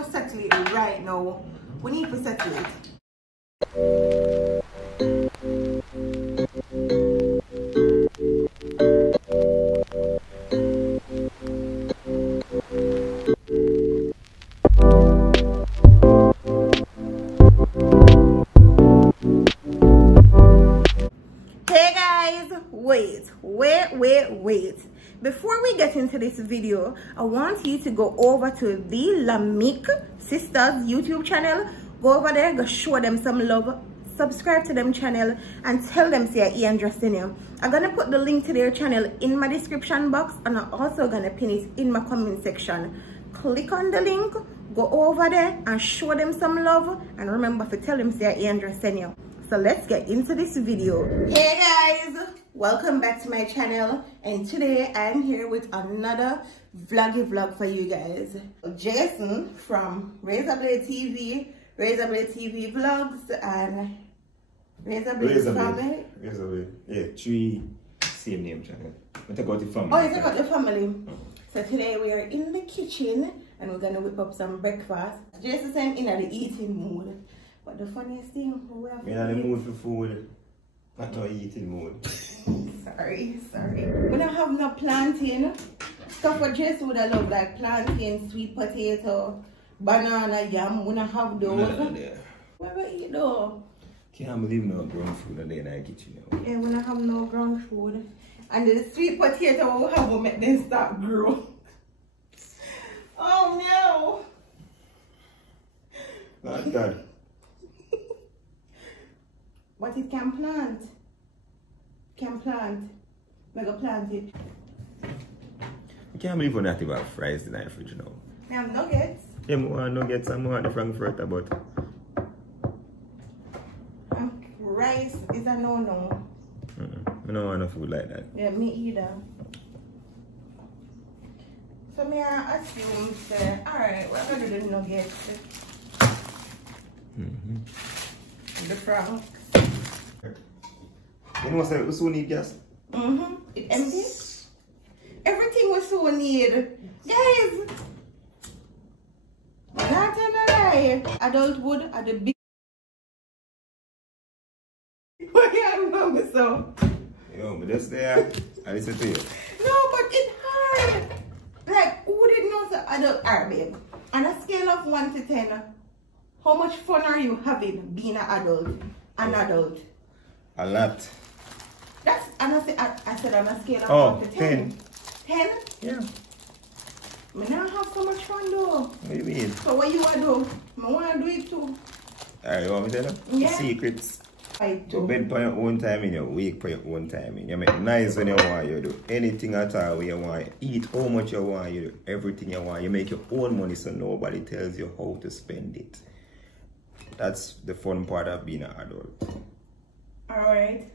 we settle it right now. We need to settle it. Hey guys, wait. Before we get into this video, I want you to go over to the Lamick Sisters YouTube channel. Go over there, go show them some love, subscribe to them channel, and tell them say I interested in you. I'm gonna put the link to their channel in my description box, and I'm also gonna pin it in my comment section. Click on the link, go over there and show them some love, and remember to tell them say I interested in you. So let's get into this video. Hey guys, welcome back to my channel, and today I'm here with another vlog for you guys. Jason from Razorblade TV Vlogs and Razorblade Family. Razorblade, yeah, 3 same name channel. I take out the family. Oh, you take out the family. So today we are in the kitchen and we're gonna whip up some breakfast. Jason said in the eating mood. But the funniest thing, we have in the mood for food, not no eating mood. sorry. We don't have no plantain. Stuff what Jason would have loved, like plantain, sweet potato, banana, yam. We don't have those. No. Where we eat though? Can't believe no ground food in the kitchen now. Yeah, we don't have no ground food. And the sweet potato we have will make them start grow. Oh no! Not God. But it can plant. Mega plant it. I can't believe we're not even have fries in the fridge now. I have nuggets. Yeah, I want nuggets and I want the Frankfurter, but rice is a no-no. I don't want no food like that. Yeah, me either. So me I assume that, alright, we're gonna do the nuggets. The Franks. You know what we so need gas? It empty. Everything we so need. Guys! Not a lie. Adulthood are the big. Why I remember so? Yo, but that's there. I listen to you. No, but it's hard. Like, who didn't know the adult are, babe? On a scale of 1 to 10, how much fun are you having being an adult? A lot. That's, and I said on a scale of 1 to 10. 10? Yeah. I now have so much fun though. What do you mean? So what you want to do? I want to do it too. Alright, you want me to tell you? Yeah. Secrets. I do. You bed for your own time and you wake for your own time. You make nice when you want, you do anything at all where you want. Eat how much you want, you do everything you want. You make your own money so nobody tells you how to spend it. That's the fun part of being an adult. Alright.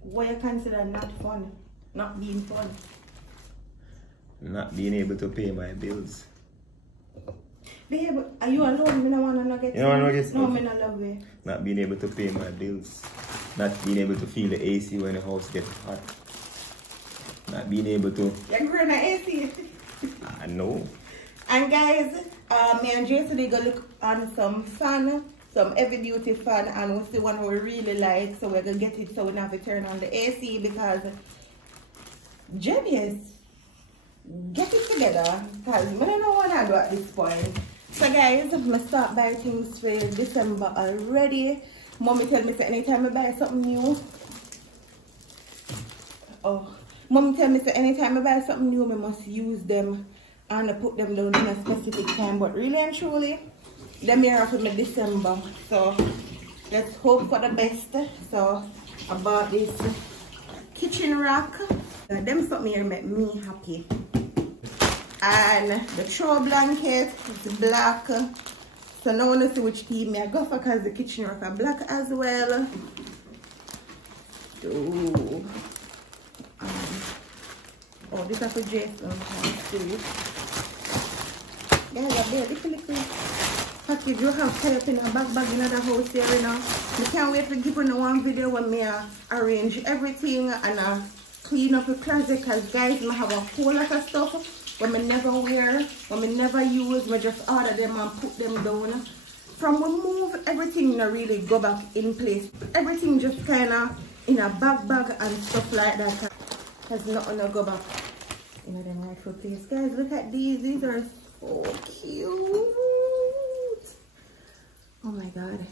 What you consider not fun? Not being fun? Not being able to pay my bills. Babe, are you alone? I don't want to nuggets. You don't want nuggets? No, I don't love it. Not being able to pay my bills. Not being able to feel the AC when the house gets hot. Not being able to... You're growing an AC. I know. And guys, me and Jason they go look on some fan, some heavy duty fan, and we'll see one we really like. So we're gonna get it so we don't have to turn on the AC because Jenny's get it together because I don't know what I do at this point. So guys, I'm gonna start buying things for December already. Mommy tell me say anytime I buy something new. Mommy tell me say anytime I buy something new, I must use them and put them down in a specific time. But really and truly, them here are for me December. So let's hope for the best. So I bought this kitchen rack. Them something here make me happy. And the throw blanket is black. So now I want to see which team I go for because the kitchen rack are black as well. So, oh, this is for Jason. Guys, I bet this little package you have tied up in a bag in the house here, you know. I can't wait to give you one video when me arrange everything and clean up the closet because guys, I have a whole lot of stuff when I never wear, when I never use, we just order them and put them down. From we move, everything not really go back in place. Everything just kind of in a bag and stuff like that. There's nothing to go back in them rightful place. Guys, look at these. These are so cute. Oh my god.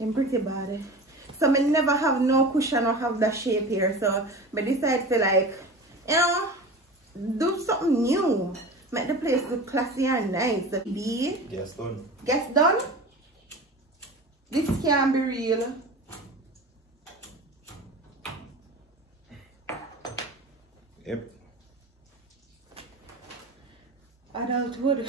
They're pretty bad. So I never have no cushion or have that shape here. So I decide to like, you know, do something new. Make the place look classy and nice. Guess done. Guess done? This can't be real. Yep. Adulthood.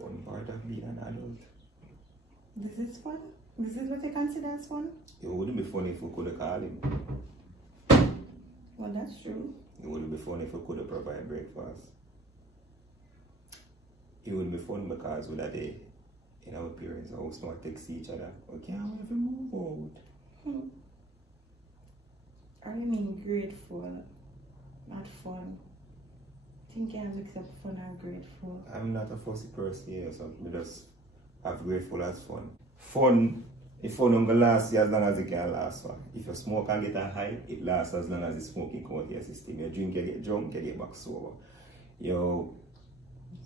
Fun part of being an adult. This is fun? This is what you consider as fun? It wouldn't be funny if we could have called him. Well, that's true. It wouldn't be funny if we could have provided breakfast. It would be fun because with that day in our parents' house, no text each other. We can't ever move out. I mean grateful, not fun. I think you have to accept fun and grateful. I'm not a fussy person here, so we just have grateful as fun. Fun, if fun don't last you as long as it can last. If you smoke and get a high, it lasts as long as the smoking come out of your system. You drink, you get drunk, you get back sober. You,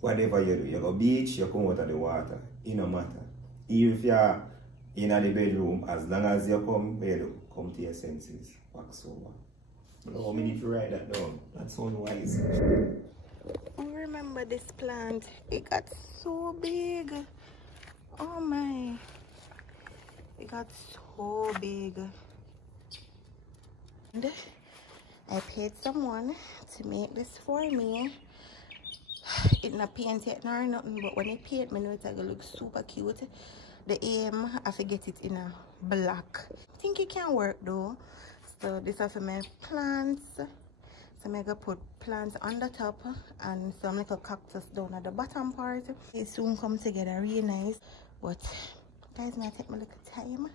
whatever you do, you go beach, you come out of the water. It no matter. Even if you're in the bedroom, as long as you come to your senses, back sober. No, we need to write that down. That's unwise. Remember this plant? It got so big. Oh my. It got so big. And I paid someone to make this for me. It's not paint yet nor nothing, but when it paint, I know it's gonna look super cute. The aim, I forget it in a black. I think it can work though. So this is for my plants. So I'm gonna put plants on the top and some little cactus down at the bottom part. It soon come together really nice. But guys, may I take my little time?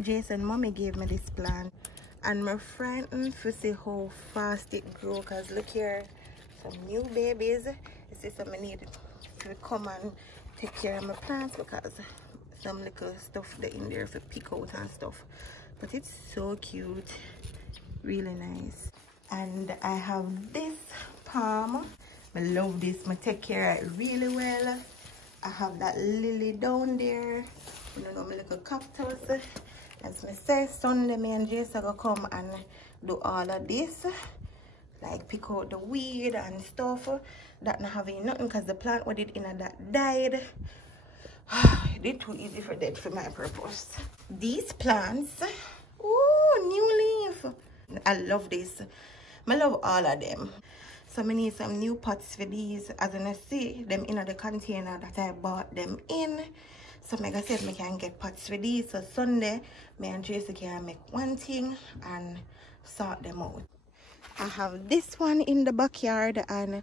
Jason mommy gave me this plant and I'm frightened to see how fast it grows, because look here, some new babies. This is something I need to come and take care of my plants because some little stuff that in there for pick out and stuff. But it's so cute, really nice. And I have this palm. I love this. I take care of it really well. I have that lily down there. You know, my little cactus. As I say, Sunday, me and Jason will come and do all of this. Like pick out the weed and stuff. That not having nothing because the plant what it in that died. It's too easy for that for my purpose. These plants. Oh, new leaf. I love this. I love all of them. So I need some new pots for these. As you see them in the container that I bought them in. So like I said, I can get pots for these. So Sunday, me and Tracy can make one thing and sort them out. I have this one in the backyard and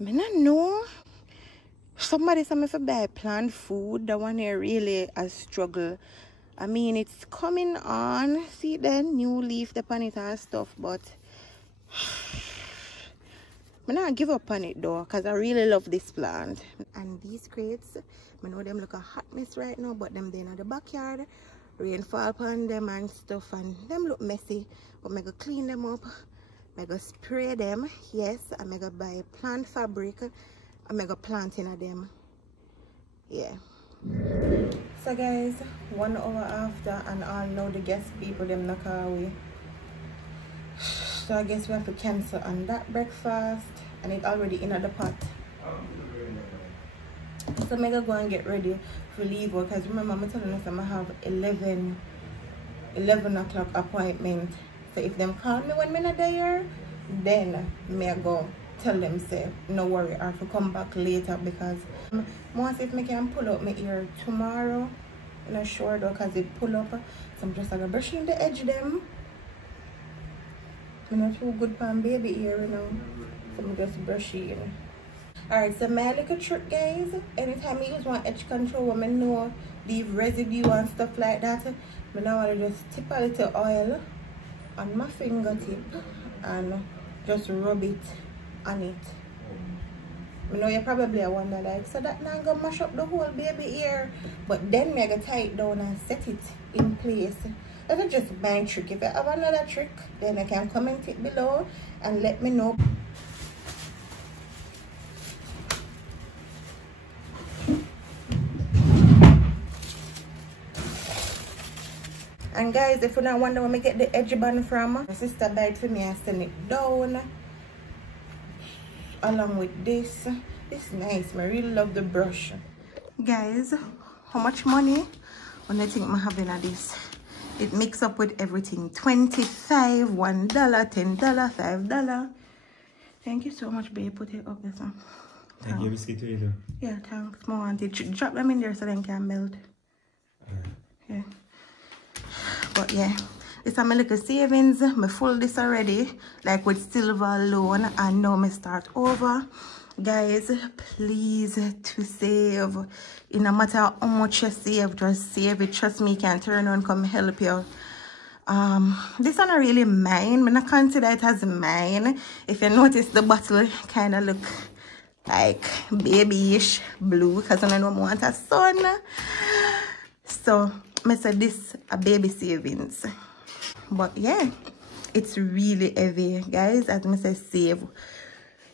I don't know. Somebody said me for buy plant food. That one here really a struggle. I mean, it's coming on. See the new leaf upon it and stuff, but I'm not give up on it though, because I really love this plant. And these crates, I know them look a hot mess right now, but them they in the backyard. Rain fall upon them and stuff, and them look messy. But I'm gonna clean them up. I'm gonna spray them. Yes, I'm gonna buy plant fabric. I'm gonna plant in them. Yeah. So guys, 1 hour after, and all know the guest people them knock away. So I guess we have to cancel on that breakfast, and it's already in at the pot. So I'm gonna go and get ready for leave, because remember I'm telling us I'm gonna have 11 o'clock appointment. So if them call me when I'm not there, then I go tell them say no worry, I have to come back later, because once if I can pull up my ear tomorrow. I'm not sure though, because it pull up. So I'm just like brushing the edge them. I'm not too good for baby ear, you know. So I'm just brushing. Alright, so my little trick, guys, anytime you use one edge control when I know leave residue and stuff like that, I now want to just tip a little oil on my fingertip and just rub it on it. I know you probably wonder like, so that now gonna mash up the whole baby ear, but then I gotta tie it down and set it in place. That's just my trick. If you have another trick, then you can comment it below and let me know. And guys, if you don't wonder where I get the edge band from, my sister buy it for me and send it down along with this. It's nice. I really love the brush. Guys, how much money when I think I'm having at this? It mix up with everything. $25, $1, $10, $5. Thank you so much, babe. Put it up this one. Thank you, biscuit to you. Yeah, thanks. More want it. Drop them in there so they can melt. Yeah. But yeah, this is my little savings. I full this already, like with silver loan, and now I start over. Guys, please to save. It no matter how much you save, just save it. Trust me, can turn on, come help you. This one not really mine. I don't consider it as mine. If you notice, the bottle kind of look like babyish blue because I don't want a son. So I said this a baby savings. But yeah, it's really heavy, guys. As I say, save.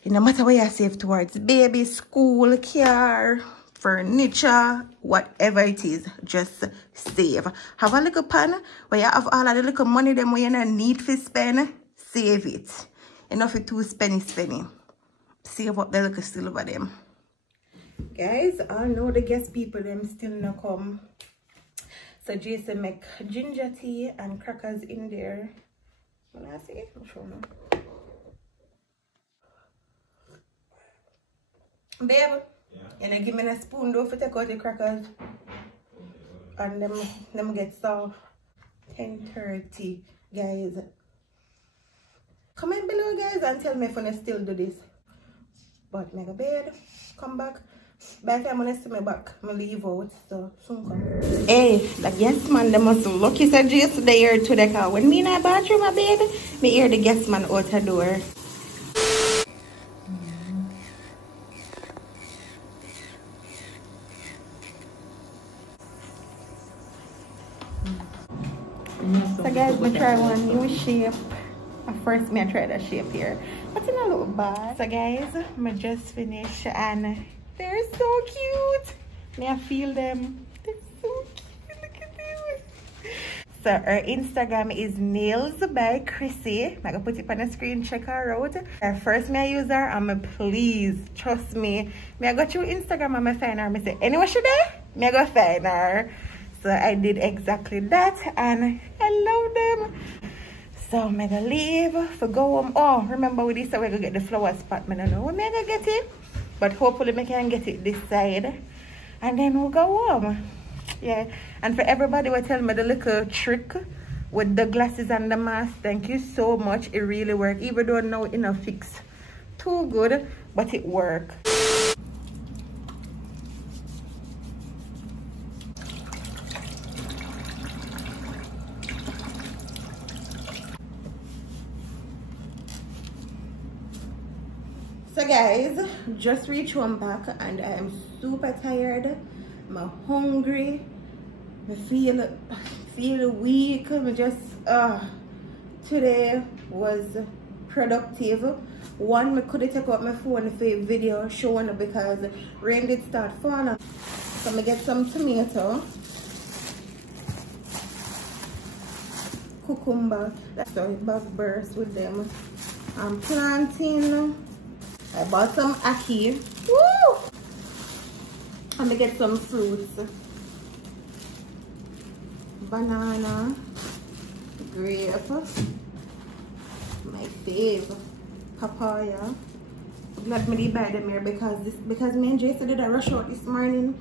No matter what you save towards baby, school, car, furniture, whatever it is, just save. Have a little pan where you have all of the little money them where you don't need to spend, save it. Enough to spend. Save up the little silver them. Guys, I know the guest people them still not come. So Jason make ginger tea and crackers in there. When I see it, I'll show you. Babe, you know, give me a spoon though for take out the crackers. And them get soft. 10:30, guys. Comment below, guys, and tell me if I still do this. But make a bed, come back. By the time I see me back, I leave out, so soon come. Hey, the guest man, they must look. He said just there to the car. When me in the bathroom, my baby, me hear the guest man out the door. So guys, we try one new shape. At first, I tried a shape here, but it's not look bad. So guys, I just finished and they're so cute. May I feel them? They're so cute. Look at them. So her Instagram is Nails by Chrissy. I'm gonna put it on the screen. Check her out. First, me I use her. I'm please trust me. Me I go through Instagram and I find her. I say anywhere she there? Me I go find her. So I did exactly that and I love them. So I'm gonna leave for go home. Oh, remember with this we're gonna get the flower spot. I don't know when I'm gonna get it, but hopefully I can get it this side and then we'll go home. Yeah, and for everybody who tell me the little trick with the glasses and the mask, thank you so much. It really worked, even though now it's not fixed too good, but it worked. So guys, just reached home back and I am super tired. I'm hungry. I feel weak. Today was productive. One, I couldn't take out my phone for a video showing it because rain did start falling. So I'm gonna get some tomato, cucumber. That's the bug burst with them. I'm planting. I bought some ackee. Woo! I'm gonna get some fruits. Banana, grape, my fave, papaya. I'm glad me buy them here because me and Jason did a rush out this morning.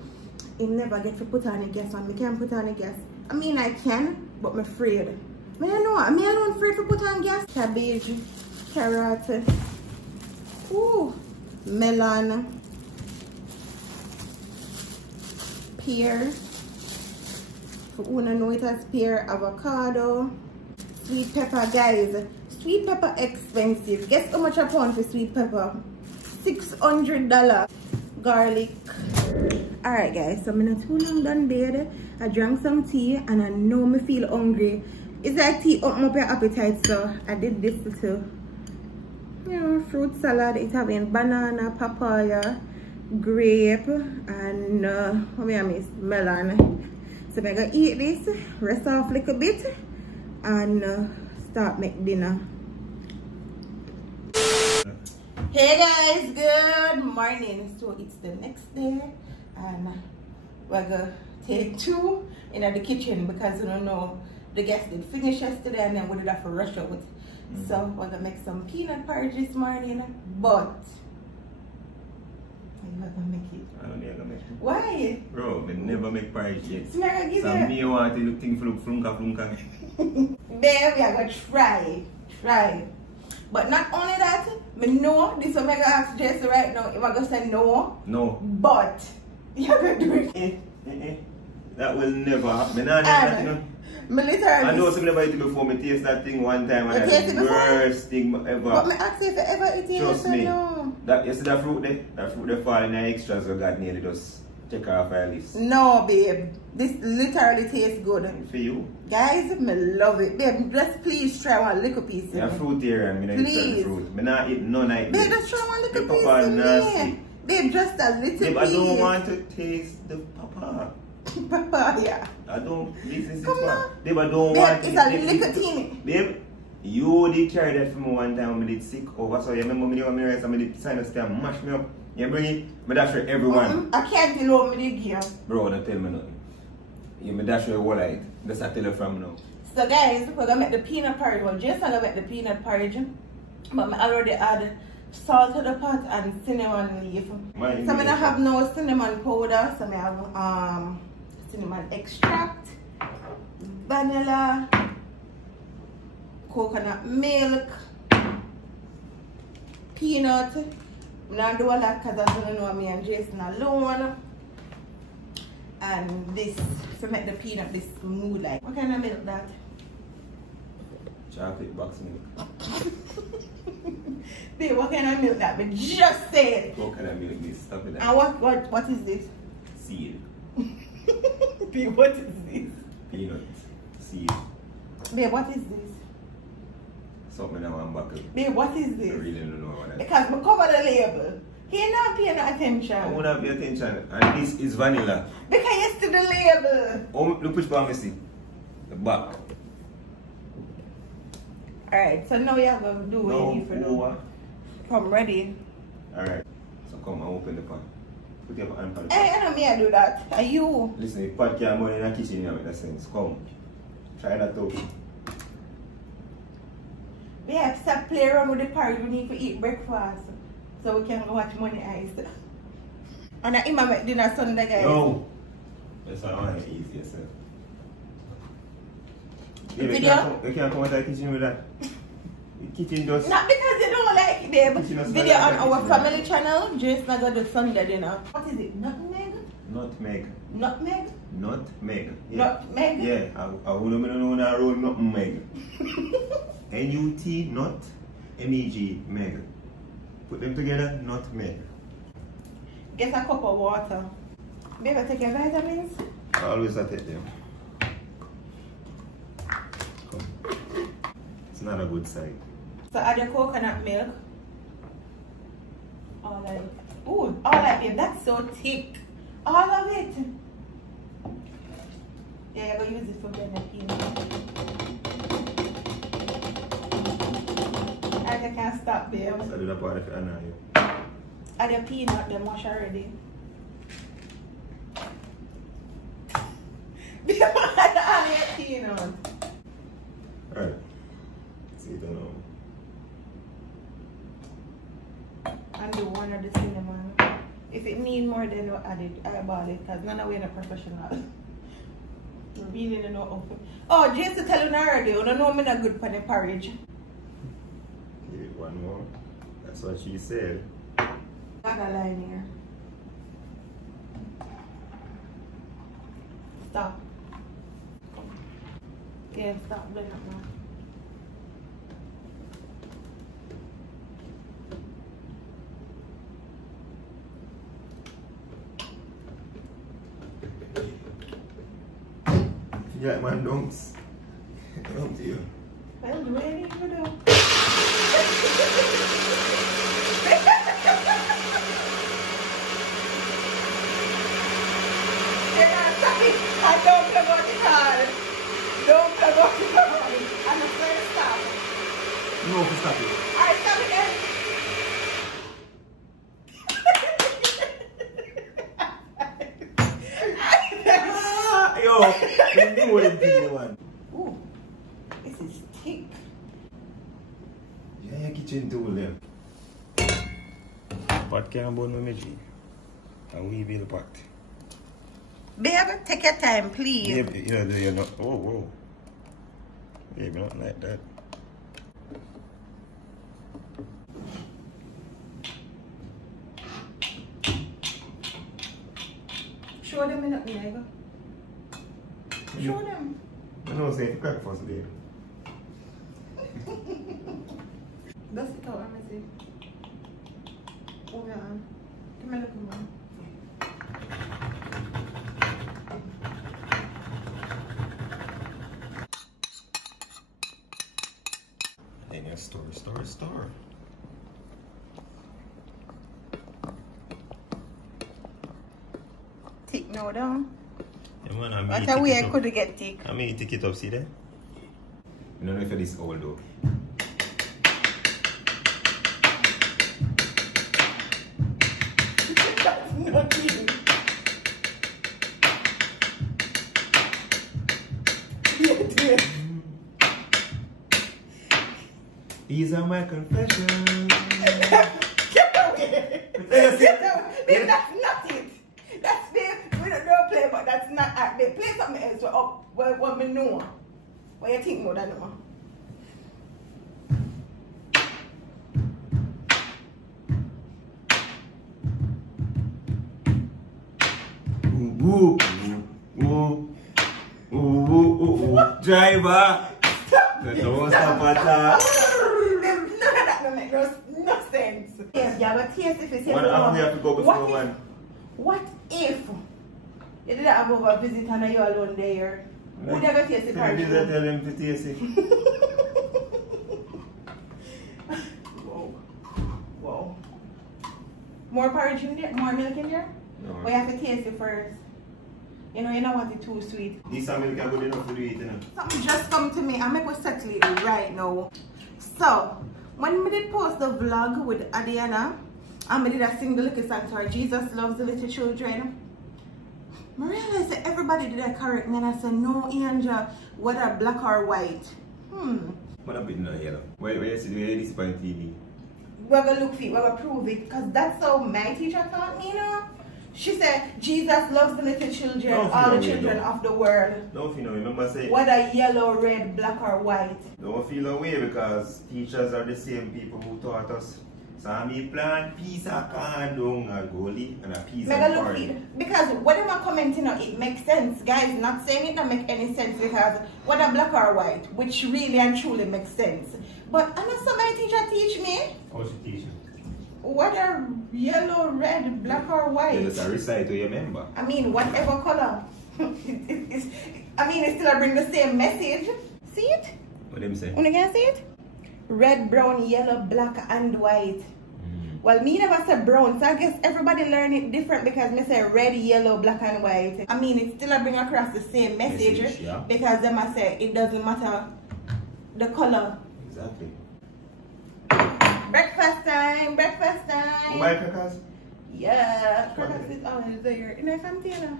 He never get to put on a gas and me can't put on a gas. I mean I can, but I'm afraid. I don't afraid to put on gas. Cabbage, carrot. Ooh, melon, pear. For who don't know it as pear, avocado, sweet pepper, guys. Sweet pepper expensive. Guess how much a pound for sweet pepper? $600. Garlic. Alright guys, so I'm not too long done bed. I drank some tea and I know me feel hungry. It's like tea open up your appetite, so I did this little, you know, fruit salad. It's having banana, papaya, grape, and what I miss? Melon. So I'm gonna eat this, rest off a little bit, and start make dinner. Hey guys, good morning. So it's the next day, and we're gonna take two in the kitchen because we don't know the guests did finish yesterday, and then we did have to rush out. So we're gonna make some peanut porridge this morning, but I'm not gonna make it. I don't think I'm gonna make it. Why? Bro, I never make porridge yet. So me want to look thing flunka. Babe, we are gonna try. But not only that, me know this one I'm gonna ask Jesse right now if I'm gonna say no. No. But you're gonna do it. That will never happen. I know some never eat it before. Me taste that thing one time and that's the worst thing ever. But me ask you if you ever eat it. Trust me. No. That, you see that fruit there? That fruit there fall in the extras so God nearly just check off our list. No, babe. This literally tastes good. For you? Guys, me love it. Babe, just please try one little piece of it. I'm fruitarian, me not eat certain fruit. Me not eat none of it. Babe, just try one little piece of it. Babe, just a little piece. I don't want to taste the papa. Papaya. I don't, this is one. Babe, I don't want to. It's a little teeny. Babe, you did try that for me one time when I did sick over. So you remember me when I rice and I did sinus stem mash me up. You bring it, I dash for everyone. I can't tell what me did here. Bro, don't tell me nothing. You dash for all right. That's a tell you from now. So guys, we're gonna make the peanut porridge. Well, Jason gonna make the peanut porridge. But I already add salt to the pot and cinnamon leaf. So I'm gonna have no cinnamon powder. So I have cinnamon extract, vanilla, coconut milk, peanut. I'm not doing that because I don't know me and Jason alone. And this to make the peanut this smooth like. What kind of milk that? Chocolate box milk. Babe, what kind of milk that? But just say it. What kind of milk this? Stop it. And what is this? Seed. Babe, what is this? Peanut. Seed. Babe, what is this? Something I want buckle. Babe, what is this? I really don't know what that is. Because we cover the label. He not paying no attention. I won't pay attention. And this is vanilla. Because you see the label. Oh, look which part I see. The back. Alright, so now you have to do what you need for now. Come ready. Alright. So come and open the pan. Put your hand on the pan. Hey, I don't mean I do that. Are you? Listen, the pot can't go in the kitchen here with that sense. Come. Try that too. We have to play around with the porridge. We need to eat breakfast. So we can go watch Money Heist. And I make dinner Sunday, guys. No. That's why I want to eat yourself. You can't come out of the kitchen with that. The kitchen does. Not because you don't like it, babe. Video on our family channel. Just not going to Sunday dinner. What is it? Nutmeg? Nutmeg. Nutmeg? Nutmeg. Yeah. Nutmeg? Yeah. I wouldn't know that road nutmeg. N-U-T, not M-E-G, meg. Put them together, nutmeg. Get a cup of water. Babe, I take your vitamins? I always take them. Come. It's not a good sign. So add your coconut milk. All of it. Ooh, all of it. That's so thick. All of it. Yeah, you're going to use it for blending peanut. I can't stop, babe. So do that part if you know you. Add your peanut, then wash already. Babe, add your peanut. Alright. See it now. And do one of the cinnamon. If it need more, then we'll add it. Eyeball it, because none of we are professional. Really don't know. Oh, just to tell you already, you don't know me not good for the porridge. Give it one more. That's what she said. Got a line here. Stop. Yeah, stop doing that now. Yeah, man, don't you? Well, do anything you do. Stop it. I don't plug out the car. Don't plug out the car. I'm afraid to stop. No, stop it. Alright, stop it then. Yo, don't do anything, man. Ooh, this is thick. Yeah, kitchen tool there. Pot can burn my G. And we build pot. Babe, take your time, please. Yeah, you're not. Oh, whoa. Baby, not like that. Show them in up there. Show them. I know, say, crack first, babe. Dust it out, let me see. Oh, yeah. Give me a look more. Then you store. Thick now down. Yeah, man, What a way I could get thick. I mean, take it up, see there? I don't know if it is old though. That's nothing. These are my confessions. Get away. Get away. Babe, that's not it. That's babe. We don't play, but that's not it. Babe, play something else. What we know. What you think more than know? Driver! Don't stop at that. None of that don't make no sense. Yes, you have a taste if you say One hour we have to go before one. What if you did have over a visit and you're alone there? Would you ever taste the porridge? Tell him to taste it. Whoa. More porridge in there? More milk in there? No. But you have to taste it first. You know, you don't want it too sweet. This milk are good enough to do it, you know. Something just come to me. I'm going to settle it right now. So, when we did post the vlog with Adiana, and we did a sing the little song to her, Jesus Loves the Little Children, I realized that everybody did that correct. And then I said, no, Angel, whether black or white. What a bit no yellow. Where you see this on TV? We're going to look for it, we're going to prove it. Because that's how my teacher taught me, you know. She said, Jesus loves the little children, all the children of the world. Don't feel no way. Remember say, whether yellow, red, black or white. Don't feel no way because teachers are the same people who taught us. So I mean plant piece of corn down a goalie and a piece of corn. Because when I'm commenting on it makes sense. Guys, not saying it don't make any sense because whether black or white, which really and truly makes sense. But I know somebody teacher teach me. How's she teach you? Whether yellow, red, black or white. You just recite to your member. I mean, whatever color. I mean, it still bring the same message. See it? What them say? You can see it? Red, brown, yellow, black, and white. Well, me never said brown, so I guess everybody learn it different because me say red, yellow, black, and white. I mean, it still bring across the same message yeah. Because them I say it doesn't matter the color. Exactly. Breakfast time, breakfast time. You buy crackers? Yeah, crackers is always there. In a container.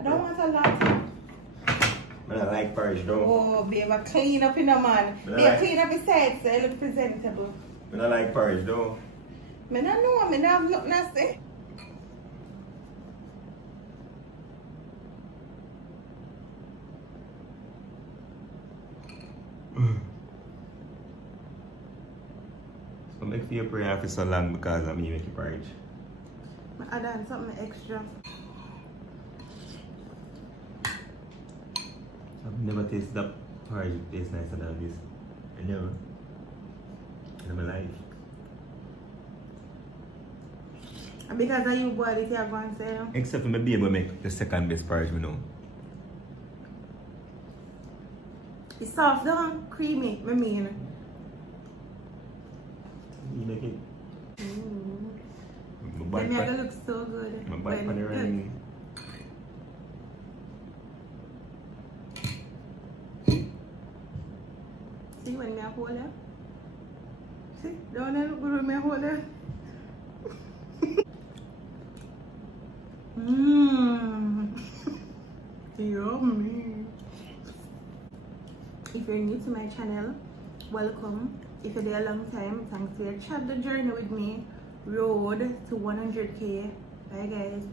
I don't want a lot. I don't like porridge though. Oh, babe, I clean up in a man. They clean up his side so it look presentable. I don't like porridge though. I don't know, I don't have nothing to say. So make for your prayer for so long because I'm making porridge. I done something extra. never tasted that porridge tastes nicer than this. I never. In my life. And because of you boil it, you're going to say. Except for me be able to make the second best porridge we know. It's soft though, creamy, I mean. You make it. That make it look so good. My bite on the ring. See when I hold it? See, don't I look good when I hold it? Yummy. If you're new to my channel, welcome. If you're there a long time, thanks for your chat the journey with me. Road to 100k. Bye guys.